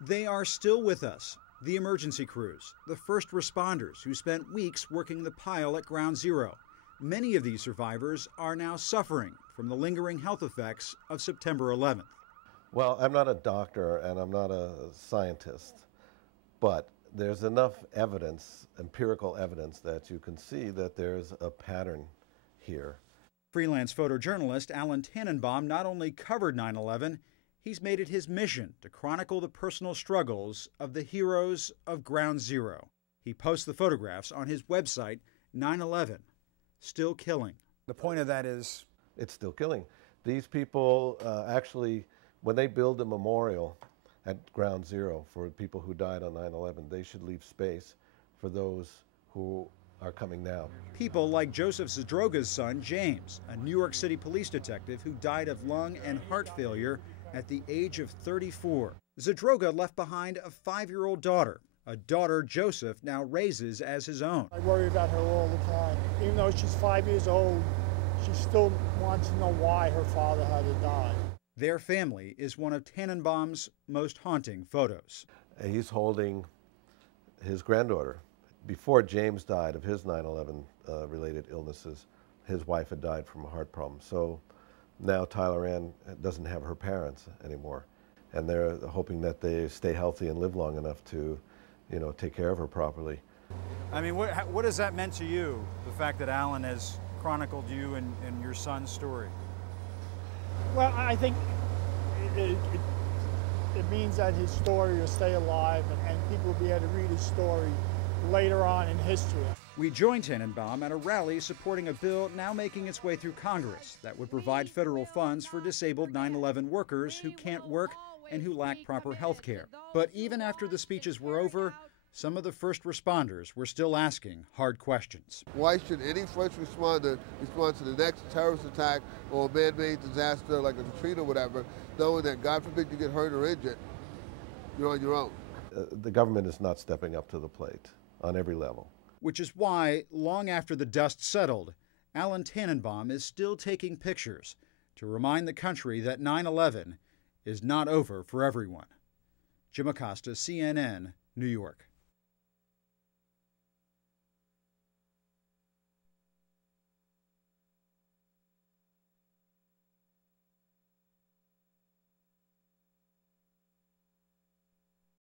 They are still with us. The emergency crews, the first responders who spent weeks working the pile at Ground Zero. Many of these survivors are now suffering from the lingering health effects of September 11th. Well, I'm not a doctor and I'm not a scientist, but there's enough evidence, empirical evidence, that you can see that there's a pattern here. Freelance photojournalist Allan Tannenbaum not only covered 9/11, he's made it his mission to chronicle the personal struggles of the heroes of Ground Zero. He posts the photographs on his website, 9/11, Still Killing. The point of that is? It's still killing. These people actually, when they build a memorial at Ground Zero for people who died on 9/11, they should leave space for those who are coming now. People like Joseph Zadroga's son, James, a New York City police detective who died of lung and heart failure at the age of 34. Zadroga left behind a 5-year-old daughter, a daughter Joseph now raises as his own. I worry about her all the time. Even though she's 5 years old, she still wants to know why her father had to die. Their family is one of Tannenbaum's most haunting photos. He's holding his granddaughter. Before James died of his 9/11 related illnesses, his wife had died from a heart problem. So now Tyler Ann doesn't have her parents anymore, and they're hoping that they stay healthy and live long enough to, take care of her properly. I mean, what has that meant to you, the fact that Allan has chronicled you and your son's story? Well, I think it means that his story will stay alive and people will be able to read his story later on in history. We joined Tannenbaum at a rally supporting a bill now making its way through Congress that would provide federal funds for disabled 9/11 workers who can't work and who lack proper health care. But even after the speeches were over, some of the first responders were still asking hard questions. Why should any first responder respond to the next terrorist attack or man-made disaster like a Katrina or whatever, knowing that God forbid you get hurt or injured, you're on your own? The government is not stepping up to the plate on every level. Which is why, long after the dust settled, Allan Tannenbaum is still taking pictures to remind the country that 9/11 is not over for everyone. Jim Acosta, CNN, New York.